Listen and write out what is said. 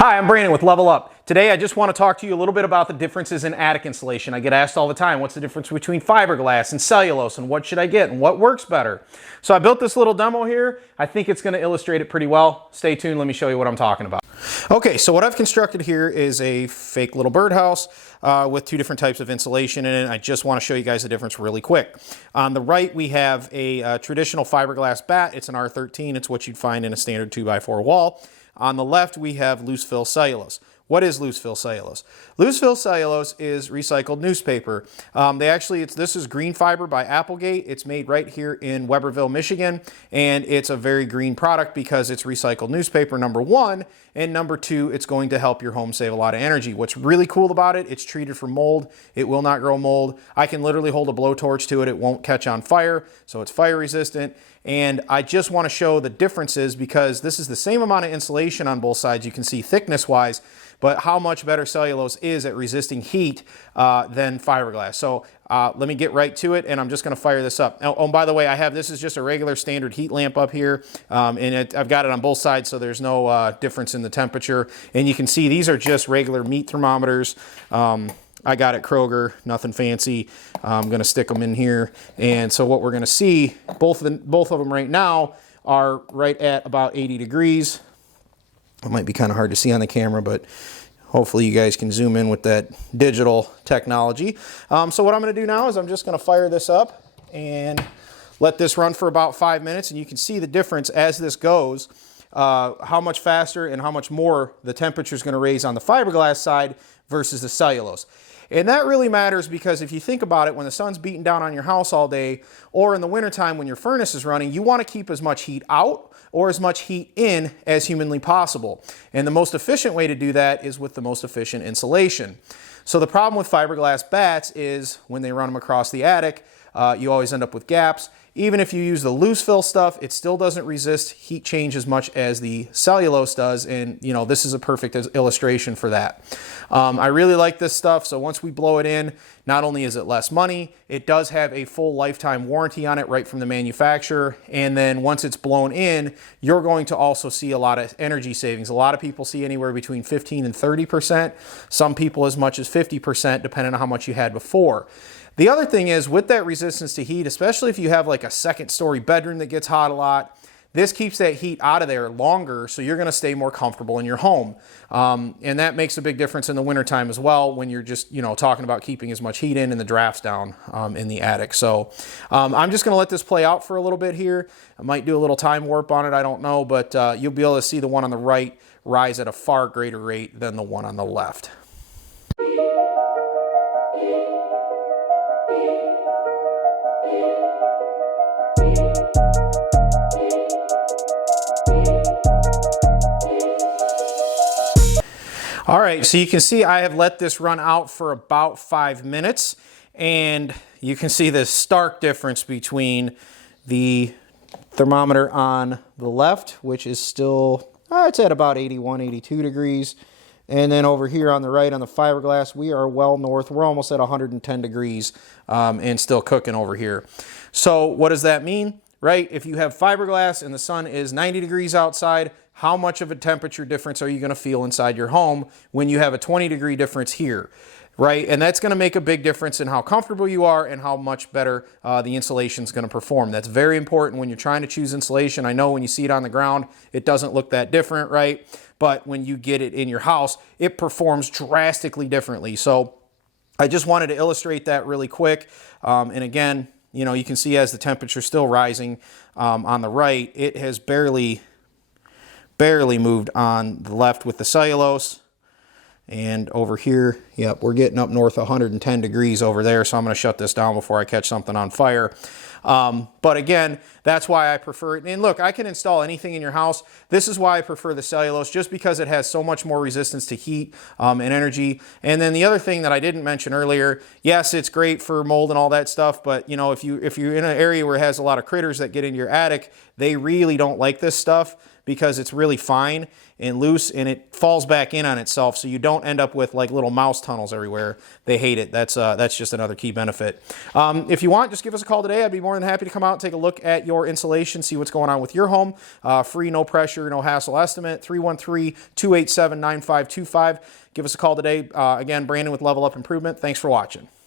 Hi, I'm Brandon with Level Up. Today I just want to talk to you a little bit about the differences in attic insulation. I get asked all the time, what's the difference between fiberglass and cellulose and what should I get and what works better? So I built this little demo here. I think it's going to illustrate it pretty well. Stay tuned, let me show you what I'm talking about. Okay, so what I've constructed here is a fake little birdhouse with two different types of insulation in it. I just want to show you guys the difference really quick. On the right, we have a traditional fiberglass bat. It's an R13. It's what you'd find in a standard 2x4 wall. On the left, we have loose fill cellulose. What is loose fill cellulose? Loose fill cellulose is recycled newspaper. This is green fiber by Applegate. It's made right here in Weberville, Michigan, and it's a very green product because it's recycled newspaper, number one, and number two, it's going to help your home save a lot of energy. What's really cool about it, it's treated for mold. It will not grow mold. I can literally hold a blowtorch to it. It won't catch on fire, so it's fire resistant. And I just want to show the differences because this is the same amount of insulation on both sides. You can see thickness-wise, but how much better cellulose is at resisting heat than fiberglass. So let me get right to it, and I'm just going to fire this up. Oh, by the way, this is just a regular standard heat lamp up here, and I've got it on both sides, so there's no difference in the temperature. And you can see these are just regular meat thermometers. I got at Kroger, nothing fancy. I'm going to stick them in here. And so what we're going to see, both of them right now are right at about 80 degrees. It might be kind of hard to see on the camera, but hopefully you guys can zoom in with that digital technology. So what I'm going to do now is I'm just going to fire this up and let this run for about 5 minutes. And you can see the difference as this goes, how much faster and how much more the temperature is going to raise on the fiberglass side versus the cellulose. And that really matters because if you think about it, when the sun's beating down on your house all day, or in the wintertime when your furnace is running, you want to keep as much heat out or as much heat in as humanly possible. And the most efficient way to do that is with the most efficient insulation. So the problem with fiberglass bats is when they run them across the attic, you always end up with gaps. Even if you use the loose fill stuff, it still doesn't resist heat change as much as the cellulose does. And you know, this is a perfect illustration for that. I really like this stuff. So once we blow it in, not only is it less money, it does have a full lifetime warranty on it right from the manufacturer. And then once it's blown in, you're going to also see a lot of energy savings. A lot of people see anywhere between 15 and 30%. Some people as much as 50%, depending on how much you had before. The other thing is with that resistance to heat, especially if you have like a second story bedroom that gets hot a lot, this keeps that heat out of there longer, so you're going to stay more comfortable in your home. And that makes a big difference in the wintertime as well when you're just, talking about keeping as much heat in and the drafts down in the attic. So I'm just going to let this play out for a little bit here. I might do a little time warp on it, I don't know, but you'll be able to see the one on the right rise at a far greater rate than the one on the left. All right, so you can see I have let this run out for about 5 minutes, and you can see the stark difference between the thermometer on the left, which is still, it's at about 81, 82 degrees. And then over here on the right on the fiberglass, we are well north. We're almost at 110 degrees and still cooking over here. So what does that mean? Right? If you have fiberglass and the sun is 90 degrees outside, how much of a temperature difference are you going to feel inside your home when you have a 20-degree difference here? Right? And that's going to make a big difference in how comfortable you are and how much better the insulation is going to perform. That's very important when you're trying to choose insulation. I know when you see it on the ground, it doesn't look that different, right? But when you get it in your house, it performs drastically differently. So I just wanted to illustrate that really quick. And again, you can see as the temperature is still rising on the right, it has barely moved on the left with the cellulose. And over here, yep, we're getting up north 110 degrees over there, so I'm going to shut this down before I catch something on fire. But again, that's why I prefer it. And look, I can install anything in your house. This is why I prefer the cellulose, just because it has so much more resistance to heat and energy. And then the other thing that I didn't mention earlier, yes, it's great for mold and all that stuff, but if you're in an area where it has a lot of critters that get into your attic, they really don't like this stuff because it's really fine and loose and it falls back in on itself, so you don't end up with like little mouse tunnels everywhere. They hate it. That's just another key benefit. If you want, just give us a call today. I'd be more than happy to come out and take a look at your insulation, see what's going on with your home. Free, no pressure, no hassle estimate, 313-287-9525. Give us a call today. Again, Brandon with Level Up Improvement. Thanks for watching.